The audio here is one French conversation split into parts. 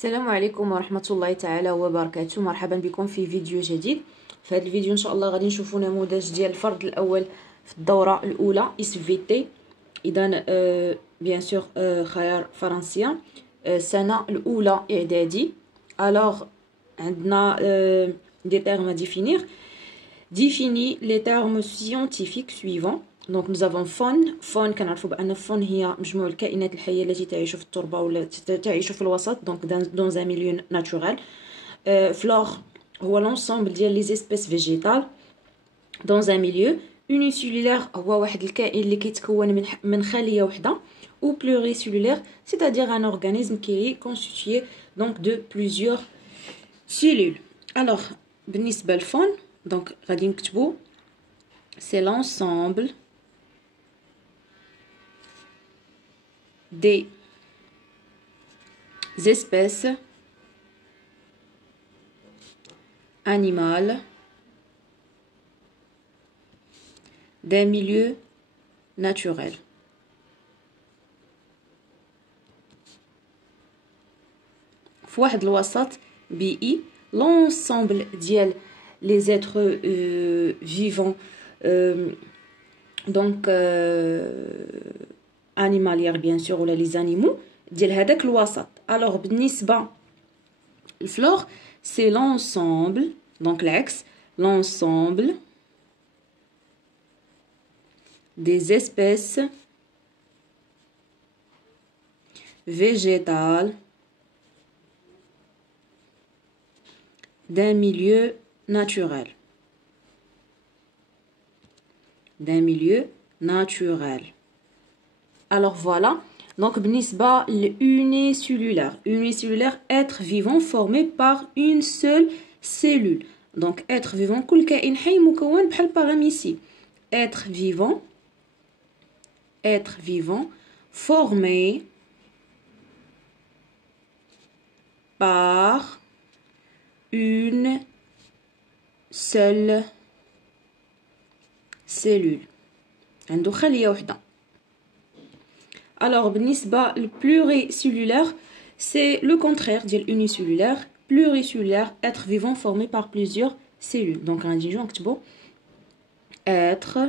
السلام عليكم ورحمة الله تعالى وبركاته. مرحبا بكم في فيديو جديد. في هذا الفيديو ان شاء الله غادي نشوفوا نموذج ديال الفرد الاول في الدورة الاولى اس في تي. اذا بيان سور خيار فرنسية السنة الاولى اعدادي. الوغ عندنا دي termes à définir. Définis les termes scientifiques suivants. Donc nous avons faune كنعرفوا بان faune هي مجموع الكائنات الحيه التي تعيش في التربه ولا تعيش في الوسط، donc dans un milieu naturel. Flore هو l'ensemble ديال les espèces végétales dans un milieu. Unicellulaire هو واحد الكائن اللي كيتكون من خليه وحده. Ou pluricellulaire, c'est-à-dire un organisme qui est constitué donc de plusieurs cellules. Alors بالنسبه للفون donc غادي نكتبوا c'est l'ensemble des espèces animales d'un milieu naturel. في واحد الوسط بيئي l'ensemble ديال les êtres vivants donc animalières bien sûr ولا les animaux ديال هذاك الوسط. alors بالنسبه الفلور c'est l'ensemble donc العكس l'ensemble des espèces végétales d'un milieu naturel. D'un milieu naturel. Alors voilà. Donc بالنسبة l'unicellulaire. Unicellulaire, être vivant formé par une seule cellule. Donc être vivant كل كائن حي مكون بحال paramécie. Être vivant formé par une seule cellule. عنده خلية وحدة. Alors بالنسبة pluricellulaire c'est le contraire ديال unicellulaire. Pluricellulaire, être vivant formé par plusieurs cellules. Donc غادي نجيو نكتبو être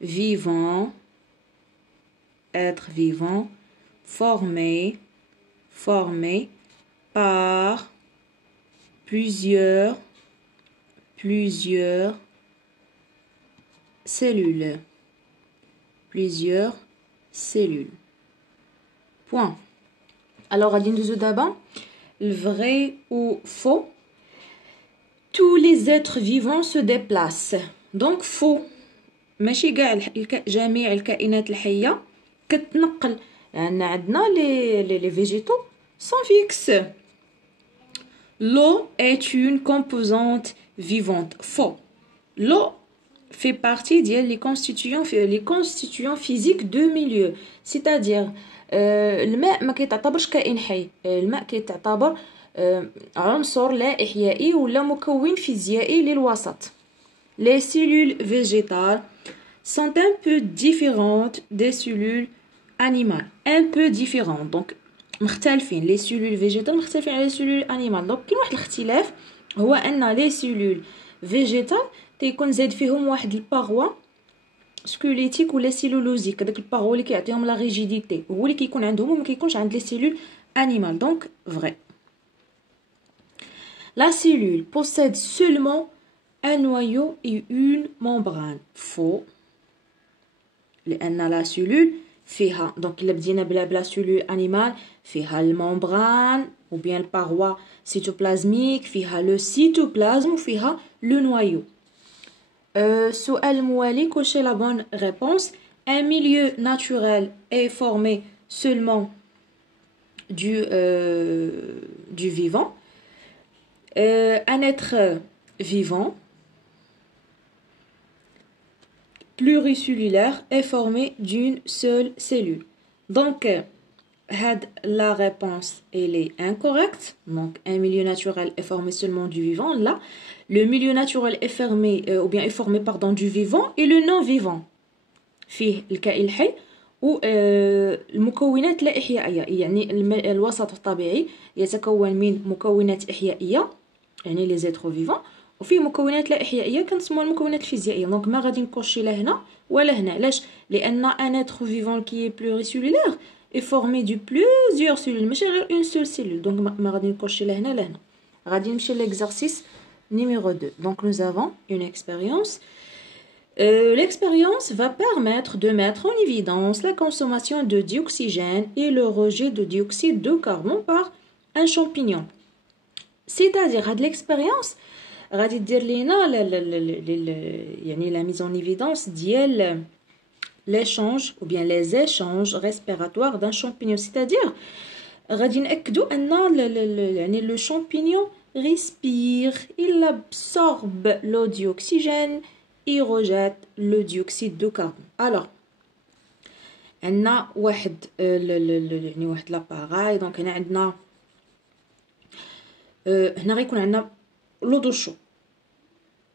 vivant formé par plusieurs cellules. Point. Alors غادي ندوزو دابا le vrai ou faux. Tous les êtres vivants se déplacent. Donc faux. ماشي كاع جميع الكائنات الحيه كتنقل. يعني عندنا les végétaux sont fixes. L'eau est une composante vivante. Faux. L'eau fait partie des constituants physiques de milieu. C'est-à-dire الماء ما كيتعتبرش كائن حي. الماء كيتعتبر عنصر لا إحيائي ولا مكون فيزيائي للوسط. Les cellules végétales sont un peu différentes des cellules animales. Un peu différentes. Donc مختلفين. les cellules végétales مختلفين على les cellules animales. donc كاين واحد الاختلاف هو ان les cellules végétales تيكون زاد فيهم واحد الباغوا سكوليتيك ولا سيلولوزيك. هذاك الباغوا اللي كيعطيهم لا ريجيديتي هو اللي كيكون عندهم وما كيكونش عند les cellules animales. donc vrai. La cellule possède seulement un noyau et une membrane. Faux. لأن la cellule فيها donc إلا بدينا بلا cellule animale فيها الممبران ou bien le paroi cytoplasmique فيها le cytoplasme وفيها le noyau. السؤال الموالي cocher la bonne réponse. Un milieu naturel est formé seulement du vivant. Un être vivant pluricellulaire est formé d'une seule cellule. Donc la réponse elle est incorrecte. Donc un milieu naturel est formé seulement du vivant. Là le milieu naturel est formé du vivant et le non vivant. فيه الكائن الحي المكونات لا إحيائية، يعني الوسط الطبيعي يتكون من مكونات إحيائية يعني لي زيترو فيفون، وفيه مكونات لا إحيائية كنسموها المكونات الفيزيائية. دونك ما غادي نكوشي لا هنا ولا هنا. علاش؟ لأن ان اتر فيفون كي بلوريسيلولير est formé de plusieurs cellules ماشي غير une seule cellule. donc ما غادي نكوشي لا هنا لا هنا. غادي نمشي l'exercice numéro 2. donc nous avons une expérience. L'expérience va permettre de mettre en évidence la consommation de dioxygène et le rejet de dioxyde de carbone par un champignon. C'est-à-dire هاد l'expérience غادي دير لينا يعني la mise en évidence ديال l'échange ou bien les échanges respiratoires d'un champignon. C'est-à-dire غادي نأكدوا أن يعني le champignon respire, il absorbe l'eau d'oxygène, il rejette le dioxyde de carbone. Alors عندنا واحد يعني واحد لاباراي. دونك هنا عندنا هنا غيكون عندنا لو دو شو.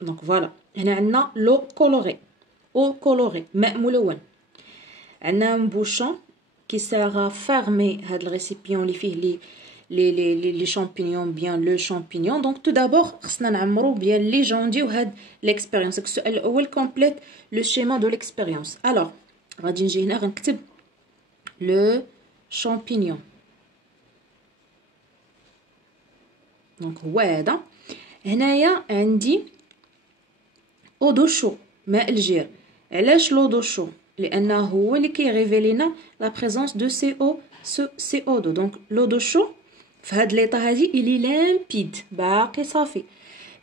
دونك فوالا هنا عندنا لو كولوري، او كولوري ماء ملون. عندنا ان بوشون كي سيغا فيرمي هاد الريسيبيون اللي فيه لي شامبينيون بيان لو شامبينيون. دونك تو دابور خصنا نعمرو بيان لي جونديو هاد ليكسبيريونس. السؤال الاول كومبليت لو شيما دو ليكسبيريونس. الوغ غادي نجي هنا غنكتب لو شامبينيون. دونك هو هذا. هنايا عندي او دو شو ماء الجير. علاش لو دو شو؟ لانه هو اللي كيريفيلينا لا بريزونس دو سي او 2. دونك لو دو شو في هاد ليطا هادي الي لامبيد باقي صافي.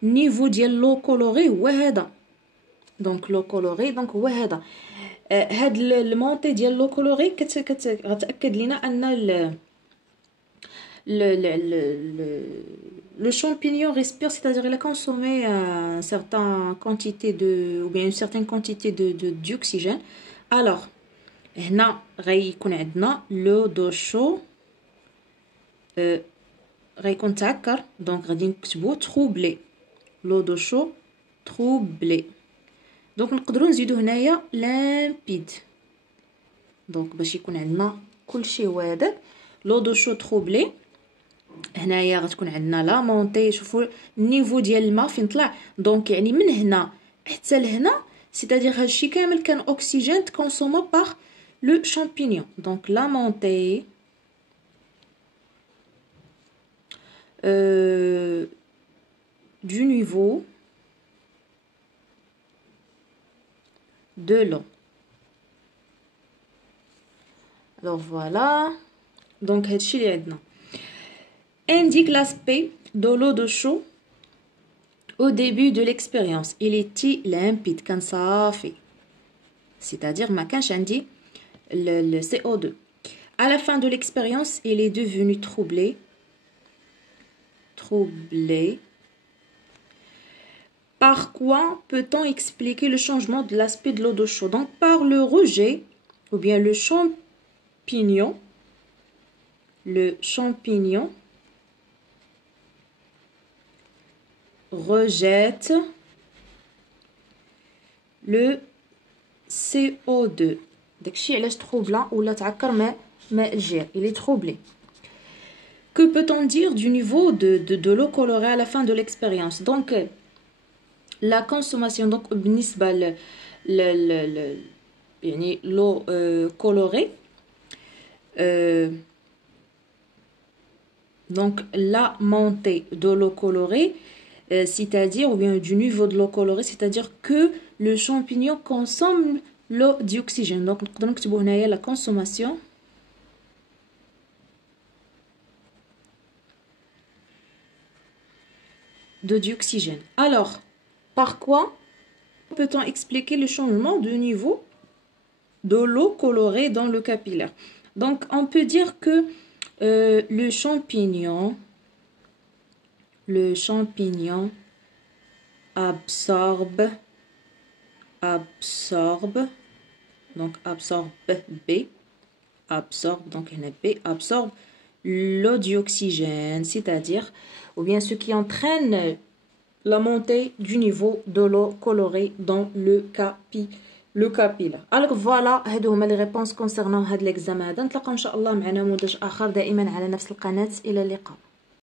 النيفو ديال لو كولوري هو هذا. دونك لو كولوري دونك هو هذا. هاد المونطي ديال لو كولوري غتاكد لينا ان le champignon respire, c'est-à-dire il a consommé une certaine quantité ou bien une certaine quantité d'oxygène. Alors, هنا غيكون عندنا لو دو شو غيكون تعكر. دونك غادي نكتبو تروبلي. لو دو شو تروبلي. دونك نقدروا نزيدو هنايا لامبيد. دونك باش يكون عندنا كلشي واضح. لو دو شو تروبلي. هنايا غتكون عندنا لا مونطي. شوفوا النيفو ديال الماء فين طلع. دونك يعني من هنا حتى لهنا c'est-à-dire هادشي كامل كان oxygène consommé par le champignon. donc la montée du niveau de l'eau. alors voilà. donc هادشي اللي عندنا. indique l'aspect de l'eau de chaud au début de l'expérience. il était limpide كان صافي. c'est-à-dire ما كانش عندي le CO2. à la fin de l'expérience il est devenu troublé. par quoi peut-on expliquer le changement de l'aspect de l'eau de chaud? donc par le rejet ou bien le champignon rejette le CO2. داكشي علاش troublant ولا تعكر ماء الجير. il est troublé. que peut-on dire du niveau de l'eau colorée à la fin de l'expérience? donc la consommation donc بالنسبة يعني l'eau colorée. donc la montée de l'eau colorée c'est-à-dire ou bien du niveau de l'eau colorée, c'est-à-dire que le champignon consomme l'eau d'oxygène. donc نقدروا نكتبوا هنايا la consommation de dioxygène. alors par quoi peut-on expliquer le changement de niveau de l'eau colorée dans le capillaire? donc on peut dire que le champignon absorbe donc donc absorbe l'eau d'oxygène, c'est-à-dire ou bien ce qui entraîne la montée du niveau de l'eau colorée dans le لو كابيلا. الوغ فوالا هادو هما لي ريبونس كونسيرنون هاد ليكزام هذا. نتلاقاو ان شاء الله مع نموذج اخر دائما على نفس القناه. الى اللقاء.